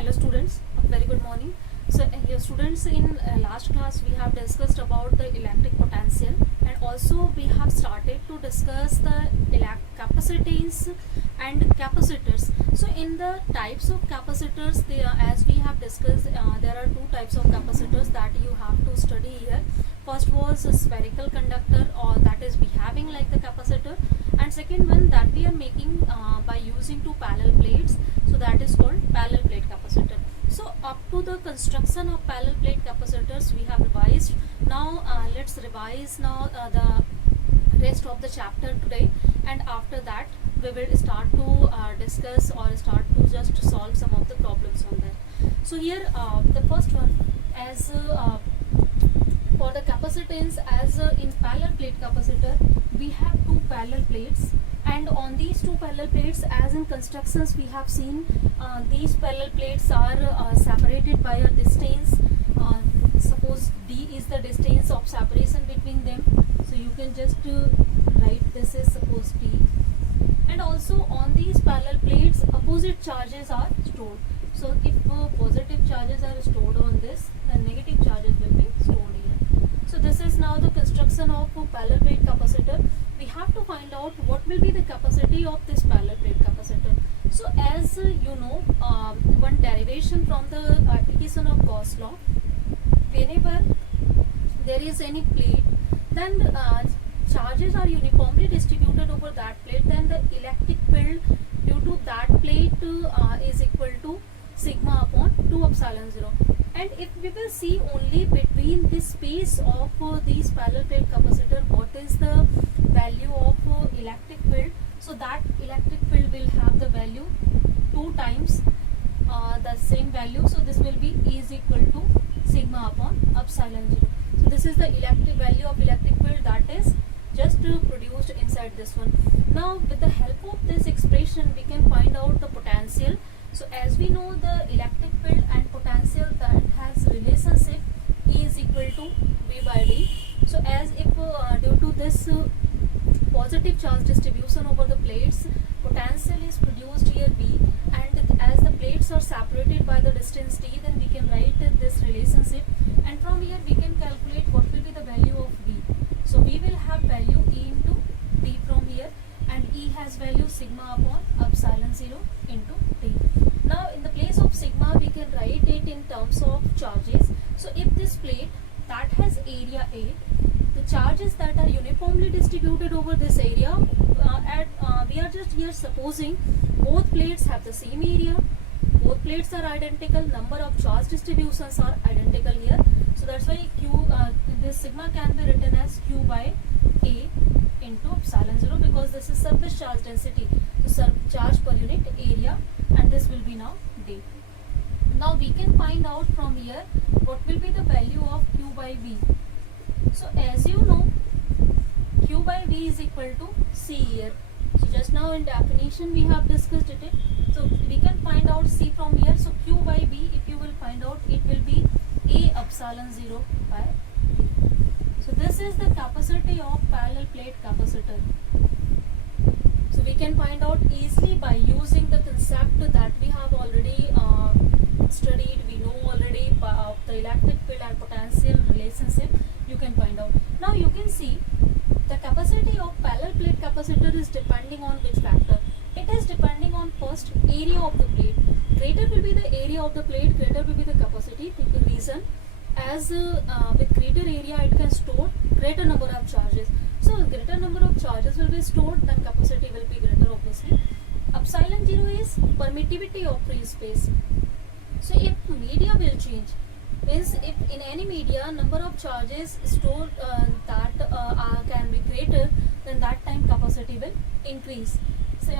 Hello students, very good morning. So students, in last class we have discussed about the electric potential, and also we have started to discuss the capacitance and capacitors. So in the types of capacitors, as we have discussed, there are two types of capacitors that you have to study here. First was a spherical conductor, or that is behaving like the capacitor, and second one that we are making by using two parallel plates, so that is called parallel plate capacitor. So up to the construction of parallel plate capacitors we have revised. Now let's revise now the rest of the chapter today, and after that we will start to discuss or start to just solve some of the problems on that. So here the first one, as for the capacitance, as in parallel plate capacitor we have two parallel plates, and on these two parallel plates, as in constructions we have seen, these parallel plates are separated by a distance. Suppose d is the distance of separation between them, so you can just write this is suppose d. And also on these parallel plates opposite charges are stored. So if positive charges are stored on this, then negative charges will be stored here. So this is now the construction of a parallel plate capacitor. We have to find out what will be the capacity of this parallel plate capacitor. So as you know, one derivation from the application of Gauss law, whenever there is any plate, then charges are uniformly distributed over that plate, then the electric field due to that plate is equal to sigma upon 2 epsilon 0. And if we will see only between this space of these parallel plate capacitor, what is the value of electric field? So that electric field will have the value 2 times the same value. So this will be E is equal to sigma upon epsilon 0. So this is the electric value of electric field that is just produced inside this one. Now with the help of this expression we can find out the potential. So as we know, the electric field and potential that has relationship E is equal to V by D. So as if due to this positive charge distribution over the plates, potential is produced here V, and as the plates are separated by the distance d, then we can write this relationship, and from here we can calculate what will be the value of V. So we will have value E into D from here, and E has value sigma upon epsilon 0 into D. Now in the place of sigma we can write it in terms of charges. So if this plate that has area A, the charges that are uniformly distributed over this area, we are just here supposing both plates have the same area, both plates are identical, number of charge distributions are identical here. So that's why Q, this sigma can be written as Q by A into epsilon 0, because this is surface charge density, so charge per unit area, and this will be now D. Now we can find out from here what will be the value of Q by V. So as you know, Q by V is equal to C here. So just now in definition we have discussed it. So we can find out C from here. So Q by V, if you will find out, it will be A epsilon 0 by D. So this is the capacity of parallel plate capacitor. So we can find out easily by using the concept that we have already studied. We know already the electric field and potential relationship. You can find out. Now you can see the capacity of parallel plate capacitor is depending on which factor. It is depending on first area of the plate. Greater will be the area of the plate, greater will be the capacity. The reason, as with greater area it can store greater number of charges. So greater number of charges will be stored, then capacity will be greater obviously. Epsilon 0 is permittivity of free space. So if media will change, means if in any media number of charges stored that can be greater, then that time capacity will increase. So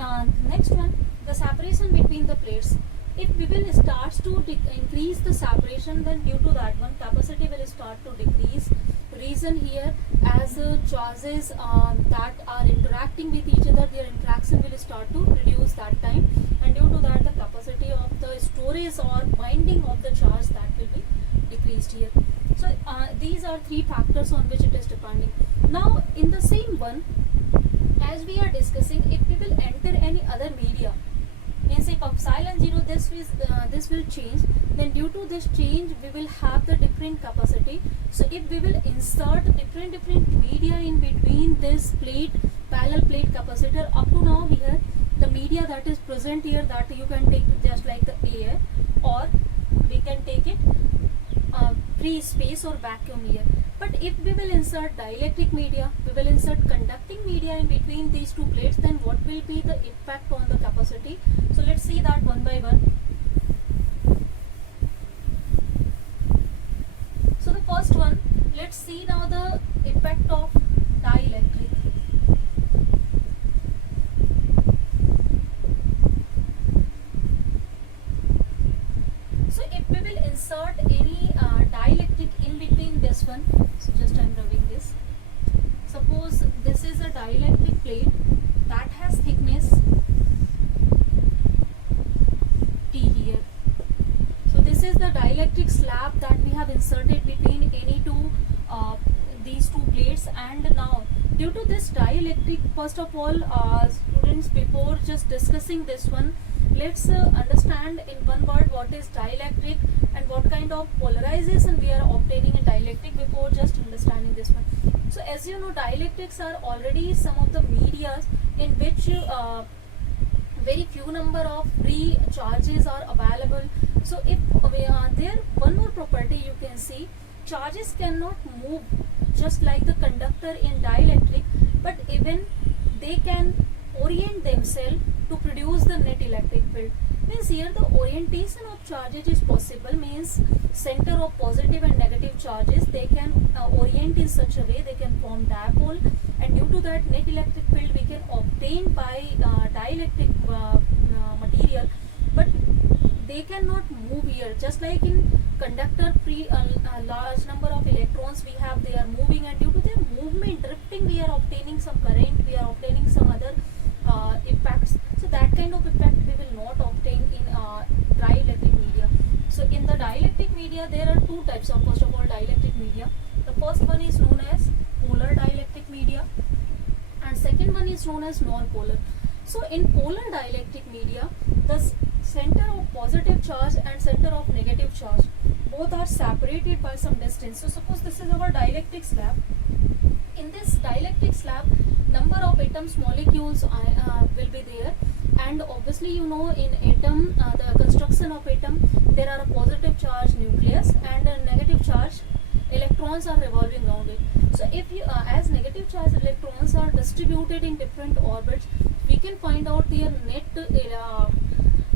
next one, the separation between the plates. If we will start to increase the separation, then due to that one capacity will start to decrease. Reason here, as charges that are interacting with each other, their interaction will start to reduce that time, and due to that the capacity of the storage or binding of the charge that will be decreased here. So these are three factors on which it is depending. Now in the same one, as we are discussing, if we will enter any other media, Means if epsilon 0, this will change, then due to this change we will have the different capacity. So if we will insert different media in between this plate, parallel plate capacitor, up to now here the media that is present here, that you can take just like the air, or we can take it free space or vacuum here. But if we will insert dielectric media, we will insert conducting media in between these two plates, then what will be the effect on the capacity? So let's see that one by one. So the first one, let's see now the effect of dielectric. So if we will insert any dielectric in between this one, so just I am rubbing this. Suppose this is a dielectric plate that has thickness T here. So this is the dielectric slab that we have inserted between any two these two plates. And now due to this dielectric, first of all, students, before just discussing this one, let's understand in one word what is dielectric and what kind of polarization we are obtaining in dielectric before just understanding this one. So as you know, dielectrics are already some of the medias in which very few number of free charges are available. So if there one more property you can see, charges cannot move just like the conductor in dielectric, but even they can orient themselves to produce the net electric field. Means here the orientation of charges is possible, means center of positive and negative charges, they can orient in such a way they can form dipole, and due to that net electric field we can obtain by dielectric material, but they cannot move here. Just like in conductor, free large number of electrons we have, they are moving, and due to their movement, drifting, we are obtaining some current, we are obtaining some other effects. So that kind of effect we will not obtain in dielectric media. So in the dielectric media there are two types of, first of all, dielectric media. The first one is known as polar dielectric media, and second one is known as non-polar. So in polar dielectric media, the center of positive charge and center of negative charge both are separated by some distance. So suppose this is our dielectric slab. In this dielectric slab, number of atoms, molecules will be there, and obviously you know in atom, the construction of atom, there are a positive charge nucleus and a negative charge electrons are revolving around it. So if you as negative charge electrons are distributed in different orbits, we can find out their net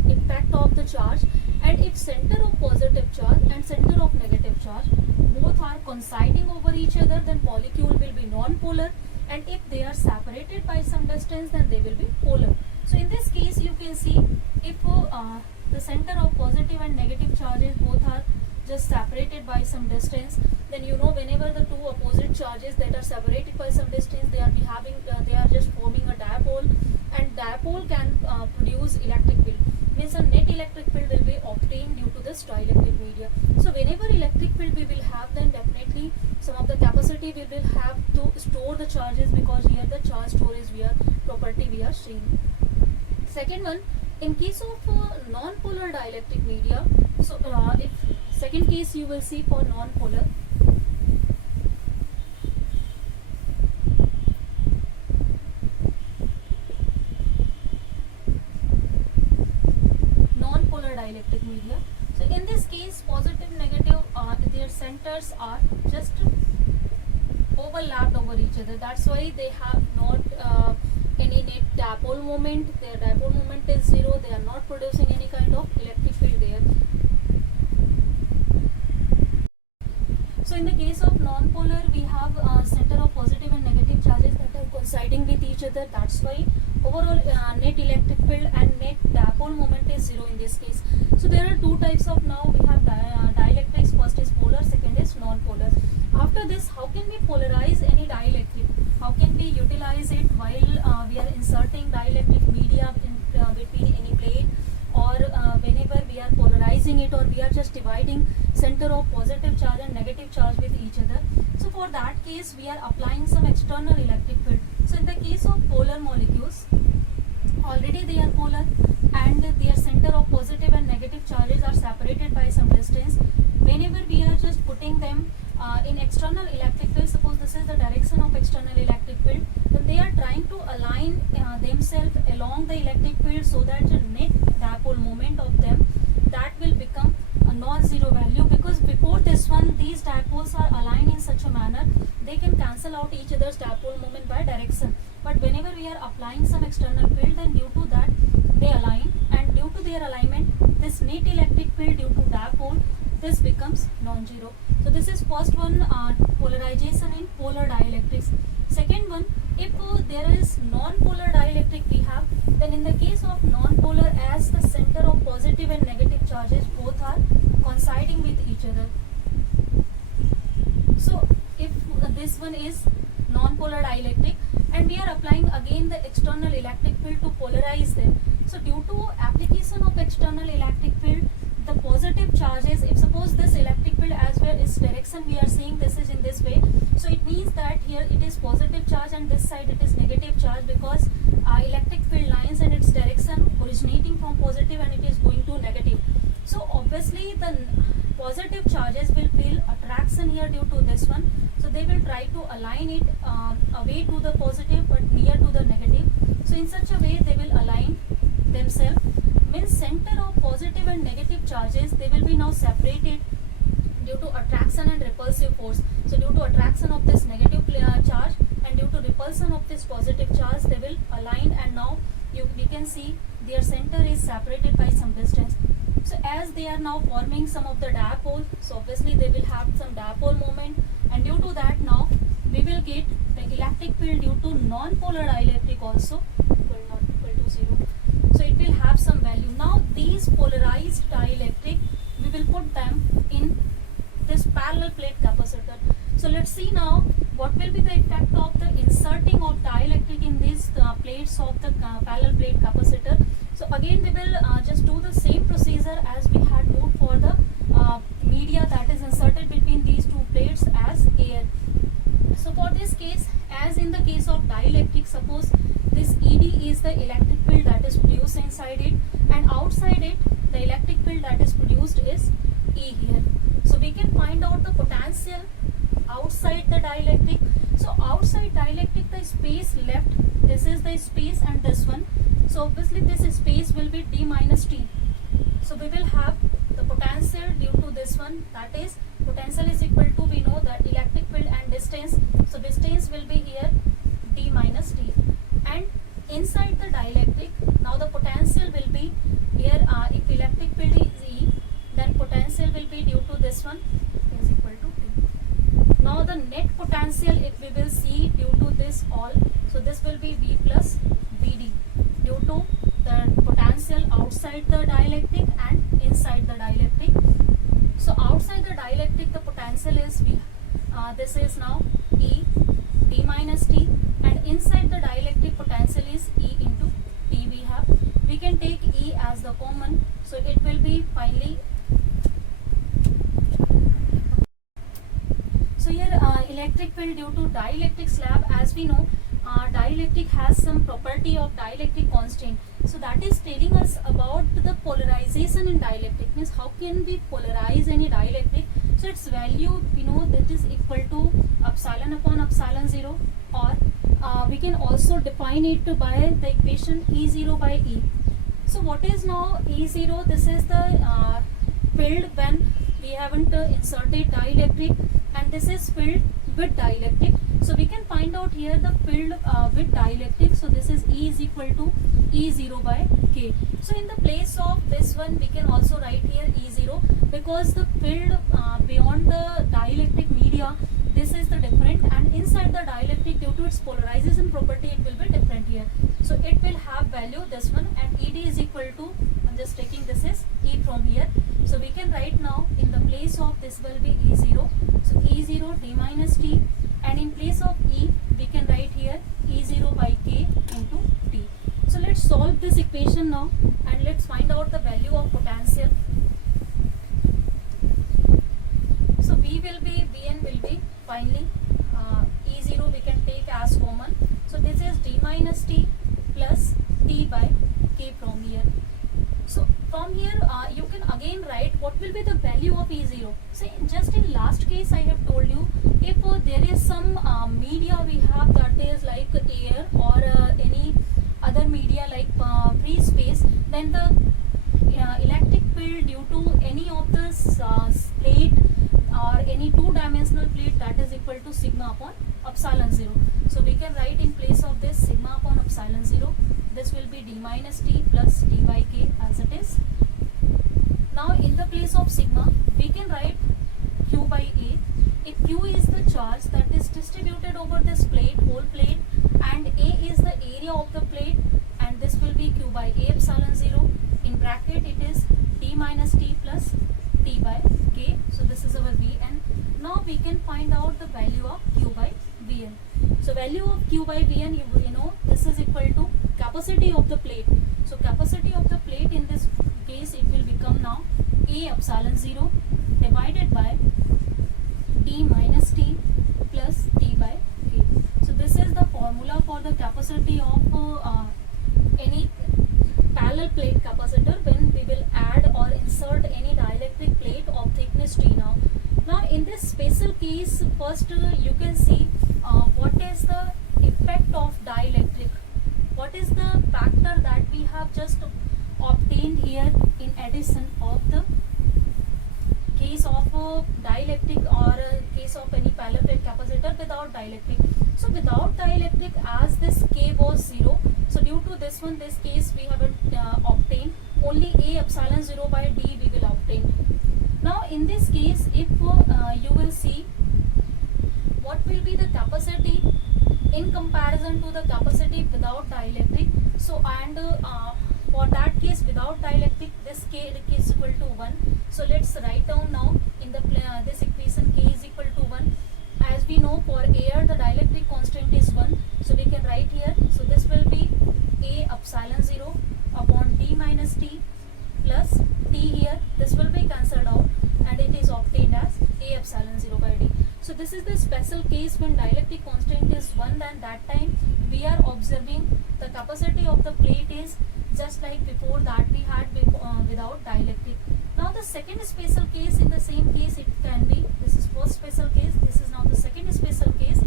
effect of the charge. And if center of positive charge and center of negative charge both are coinciding over each other, then molecule will be non-polar, and if they are separated by some distance, then they will be polar. So in this case you can see, if the center of positive and negative charges both are just separated by some distance, then you know whenever the two opposite charges that are separated by some distance, they are just forming a dipole, and dipole can produce electric field. Means a net electric field will be obtained due to this dielectric media. So whenever electric field we will have, then definitely some of the capacity we will have to store the charges, because here the charge storage property we are seeing. Second one, in case of non-polar dielectric media, so if second case you will see for non-polar. Dielectric media. So in this case, positive, negative, their centers are just overlapped over each other. That's why they have not any net dipole moment. Their dipole moment is zero. They are not producing any kind of electric field there. So in the case of non-polar, we have center of positive and negative charges that are coinciding with each other. That's why overall net electric field and net dipole moment is zero in this case. So there are two types of, now we have dielectrics. First is polar, second is non-polar. After this, how can we polarize any dielectric? How can we utilize it while we are inserting dielectric media in between any plate, or whenever we are polarizing it, or we are just dividing center of positive charge and negative charge with each other? So for that case, we are applying some external electric field. So in the case of polar molecules, already they are polar, and their center of positive and negative charges are separated by some distance. Whenever we are just putting them in external electric field, suppose this is the direction of external electric field, then they are trying to align themselves along the electric field so that the net dipole moment of them, that will become a non-zero value, because before this one these dipoles are aligned in such a manner they can cancel out each other's dipole moment by direction. But whenever we are applying some external field, then due to that they align, and due to their alignment this net electric field due to dipole, this becomes non-zero. So this is first one, polarization in polar dielectrics. Second one, if there is non-polar dielectric we have, then in the case of non-polar, as the center of positive and negative charges both are coinciding with each other. So if this one is non-polar dielectric and we are applying again the external electric field to polarize them, so due to application of external electric field, the positive charges, if suppose this electric field as well its direction we are seeing this is in this way, so it means that here it is positive charge and this side it is negative charge, because electric field lines and its direction originating from positive and it is going to negative. So obviously the positive charges will feel attraction here due to this one, so they will try to align it away to the positive but near to the negative. So in such a way they will align themselves, means center of positive and negative charges, they will be now separated due to attraction and repulsive force. So due to attraction of this negative charge and due to repulsion of this positive charge, they will align, and now we can see their center is separated by some distance. So as they are now forming some of the dipole, so obviously they will have some dipole moment, and due to that now we will get the electric field due to non-polar dielectric also will not equal to zero. So it will have some value. Now these polarized dielectric, we will put them in this parallel plate capacitor. So let's see now what will be the effect of the inserting of dielectric in these plates of the parallel plate capacitor. So again we will just do the same procedure as we had moved for the media that is inserted between these two plates as air. So for this case, as in the case of dielectric, suppose this ED is the electric field that is produced inside it, and outside it the electric field that is produced is E here. So we can find out the potential outside the dielectric. So outside dielectric the space left, this is the space and this one. So obviously this space will be d minus t. So we will have the potential due to this one, that is potential is equal to, we know that electric field and distance, so distance will be here d minus t, and inside the dielectric now the potential will be here, if electric field is E, then potential will be due to this one is equal to T. Now the net potential, if we will see due to this all, so this will be V plus Vd due to the potential outside the dielectric and inside the dielectric. So outside the dielectric the potential is V, this is now E d minus t, and inside the dielectric potential is E into T we have. We can take E as the common, so it will be finally. So here electric field due to dielectric slab, as we know dielectric has some property of dielectric constant. So that is telling us about the polarization in dielectric, means how can we polarize any dielectric. So its value we know that is equal to epsilon upon epsilon 0, or we can also define it by the equation E0 by E. So what is now E0? This is the field when we haven't inserted dielectric, and this is filled with dielectric. So we can find out here the field with dielectric. So this is E is equal to E0 by K. So in the place of this one we can also write here E0, because the field beyond the dielectric media, this is the different, and inside the dielectric due to its polarization property it will be different here. So it will have value this one, and ED is equal to, I'm just taking this is E from here. So we can write now in the place of this will be E0. So E0 d minus t, and in place of E we can write here E0 by K into T. So let's solve this equation now and let's find out the value of potential. So V will be, Vn will be finally E0 we can take as common. So this is d minus t plus T by K from here. from here you can again write what will be the value of E0. So just in last case I have told you, if there is some media we have that is like air or any other media like free space, then the electric field due to any of the plate or any two-dimensional plate, that is equal to sigma upon epsilon 0. So we can write in place of this sigma upon epsilon 0, this will be d minus t plus d by k as it is. Now in the place of sigma we can write q by a. If q is the charge that is distributed over this plate, whole plate, and a is the area of the plate, and this will be q by a epsilon 0, in bracket it is d minus t plus t by k. So this is our Vn. Now we can find out the value of q by Vn. So value of q by Vn, you know this is equal to capacity of the plate. So capacity of the plate in this case it will become now a epsilon 0 divided by d minus t plus t by k. So this is the formula for the capacity of any parallel plate capacitor when we will add or insert any dielectric plate of thickness t. Now in this special case, first you can see what is the effect of dielectric, what is the factor that we have just obtained here in addition of the case of dielectric or case of any parallel plate capacitor without dielectric. So without dielectric, as this k was 0, so due to this one, this case we haven't obtained, only a epsilon 0 by d we will obtain. Now in this case, if you will see what will be the capacity in comparison to the capacity without dielectric. So and for that case without dielectric, this k is equal to 1. So let's write down now in the this equation k is equal to 1. As we know, for air the dielectric constant is 1. So we can write here. So this will be a epsilon 0 upon d minus t plus t here. This will be cancelled out and it is obtained as a epsilon 0 by d. So this is the special case when dielectric constant is 1, then that time we are observing the capacity of the plate is just like before that we had without dielectric. Now the second special case, in the same case it can be, this is first special case, this is now the second special case,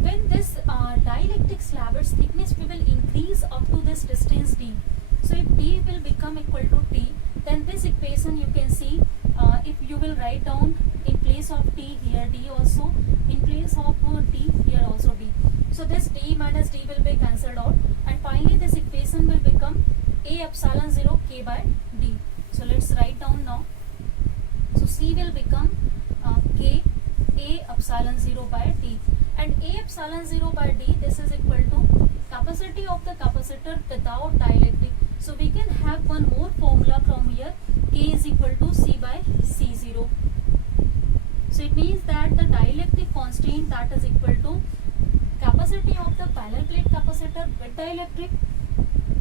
when this dielectric slab, its thickness we will increase up to this distance d. So if d will become equal to t, then this equation you can see, if you will write down in place of t here d also, in place of d here also d. So this d minus d will be cancelled out and finally this equation will become a epsilon 0 k by d. So let's write down now. So c will become k a epsilon 0 by d, and a epsilon 0 by d, this is equal to capacity of the capacitor without dielectric. So we can have one more formula from here, k is equal to c by c0. So it means that the dielectric constant, that is equal to capacity of the parallel plate capacitor with dielectric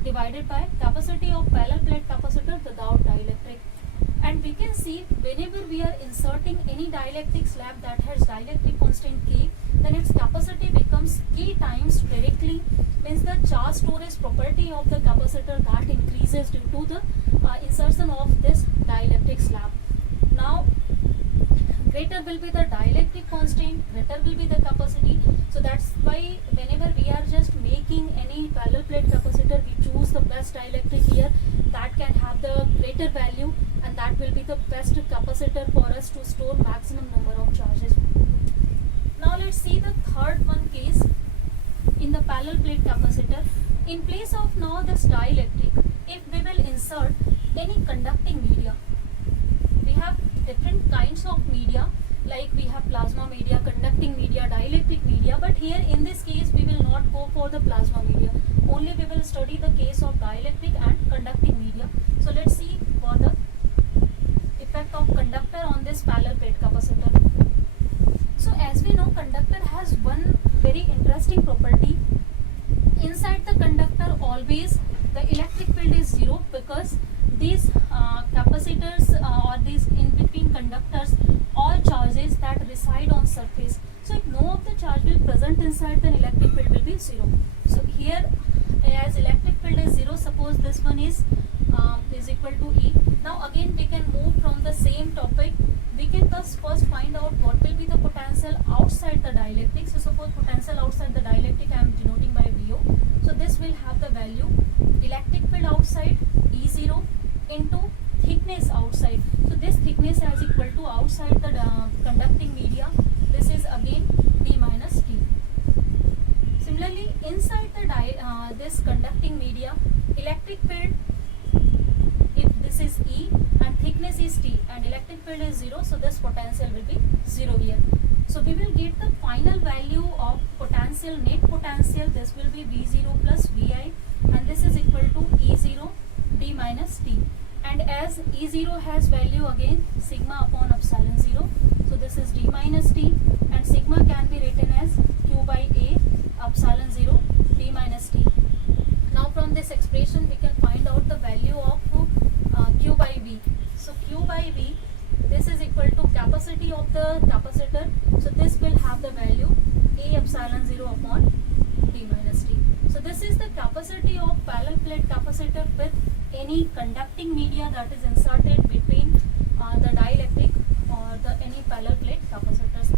divided by capacity of parallel plate capacitor without dielectric. And we can see whenever we are inserting any dielectric slab that has dielectric constant k, then its capacity becomes k times directly, means the charge storage property of the capacitor that increases due to the insertion of this dielectric slab. Now greater will be the dielectric constant, greater will be the capacity. So that's why whenever we are just making any parallel plate capacitor, we choose the best dielectric here that can have the greater value, and that will be the best capacitor for us to store maximum number of charges. Now let's see the third one case in the parallel plate capacitor. In place of now this dielectric, if we will insert any conducting media, we have different kinds of media, like we have plasma media, conducting media, dielectric media, but here in this case we will not go for the plasma media, only we will study the case of dielectric and conducting media. So let's see for the effect of conductor on this parallel plate capacitor. So as we know, conductor has one very interesting property. Inside the conductor always the electric field is 0, because these capacitors or these in between conductors, all charges that reside on surface. So if no of the charge will present inside, then electric field will be 0. So here as electric field is 0, suppose this one is equal to E. suppose potential outside the dielectric I am denoting by VO. So this will have the value electric field outside E0 into thickness outside. So this thickness is equal to outside the conducting media. This is again D minus T. Similarly, inside the this conducting media, electric field, if this is E and thickness is T and electric field is 0, so this potential will be 0 here. So we will get the final value of potential, net potential. This will be V0 plus Vi, and this is equal to E0 D minus T. And as E0 has value again sigma upon epsilon 0, so this is D minus T, and sigma can be written as Q by A epsilon 0 D minus T. Now from this expression we can find out the value of Q by V. So Q by V, this is equal to capacity of the capacitor. So this will have the value A epsilon 0 upon D minus T. So this is the capacity of parallel plate capacitor with any conducting media that is inserted between the dielectric or the any parallel plate capacitors.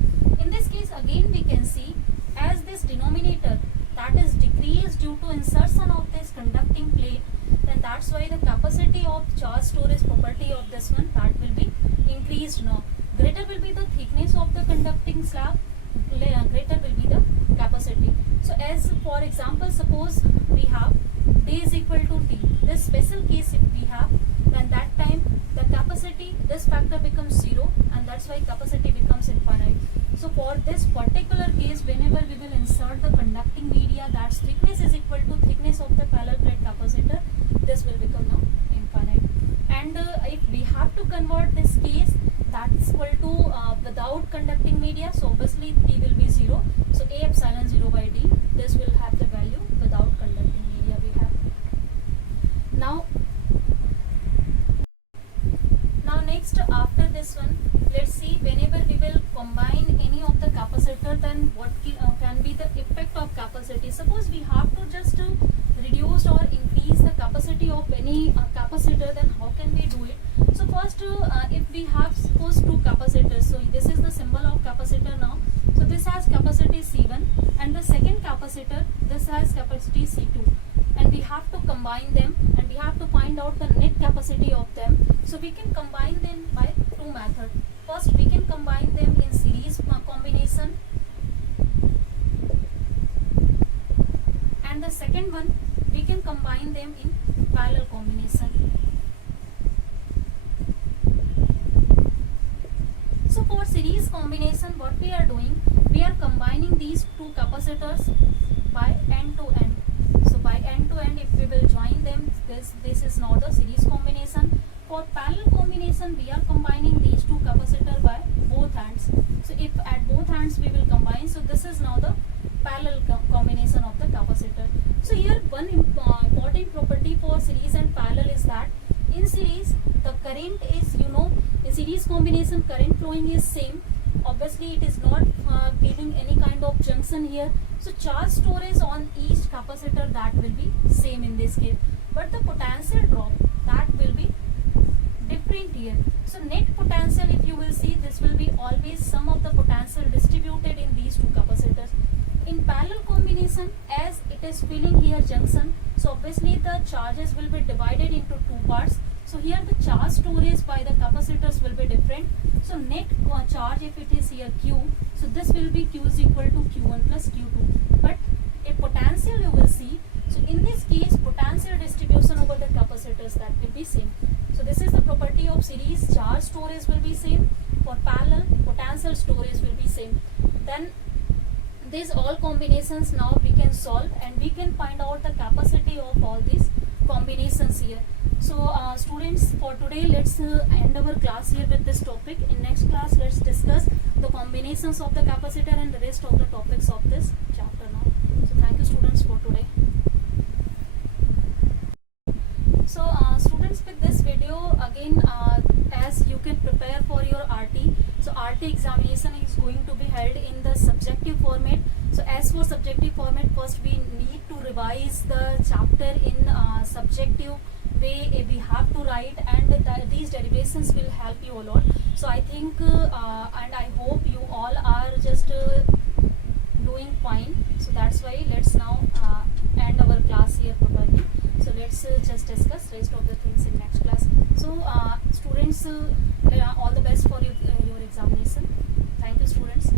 In this case again we can see, as this denominator that is decreased due to insertion of this conducting plate, then that's why the capacity of charge storage property of this one, that will be increased now. Greater will be the thickness of the conducting slab, greater will be the capacity. So as for example, suppose we have D is equal to T. This special case if we have, then that time the capacity, this factor becomes 0, and that's why capacity becomes infinite. So for this particular case, whenever we will insert the conducting media, that's thickness is equal to thickness of the parallel plate capacitor, this will become now infinite. And if we have to convert this case, that's equal to without conducting media, so obviously T will be 0. So A epsilon 0 by D, this will have the value without conducting media we have. Now next, after this one, let's see, whenever we will combine any of the capacitor, then what can be the effect of capacity. Suppose we have to just reduce or increase the capacity of any capacitor, then how can we do it? So first, if we have suppose two capacitors, so this is the symbol of capacitor now. So this has capacity C1, and the second capacitor, this has capacity C2, and we have to combine them, and we have to find out the net capacity of them. So we can combine them by two methods. First, we can combine them in series combination, and the second one, we can combine them in parallel combination. So for series combination, what we are doing, we are combining these two capacitors by end to end. So by end to end, if we will join them, this is now the series combination. For parallel combination, we are combining these two capacitors by both hands. So if at both hands we will combine, so this is now the parallel combination of the capacitor. So here one important property for series and parallel is that in series the current is, in series combination current flowing is same. Obviously it is not giving any kind of junction here. So charge storage on each capacitor, that will be same in this case. But the potential drop, that will be different here. So net potential, if you will see, this will be always sum of the potential distributed in these two capacitors. In parallel combination, as it is filling here junction, so obviously the charges will be divided into two parts. So here the charge storage by the capacitors will be different. So net charge, if it is here Q, so this will be Q is equal to Q1 plus Q2. But a potential you will see, so in this case potential distribution over the capacitors, that will be same. So this is the property of series, charge storage will be same. For parallel, potential storage will be same. Then these all combinations now we can solve, and we can find out the capacity of all these combinations here. So students, for today let's end our class here with this topic. In next class let's discuss the combinations of the capacitor and the rest of the topics of this chapter now. So thank you students for today. So students, with this video again, as you can prepare for your RT, so RT examination is going to be held in the subjective format. So as for subjective format, first we need to revise the chapter in subjective way we have to write, and these derivations will help you a lot. So I think and I hope you all are just doing let's just discuss rest of the things in next class. So students, all the best for your examination. Thank you, students.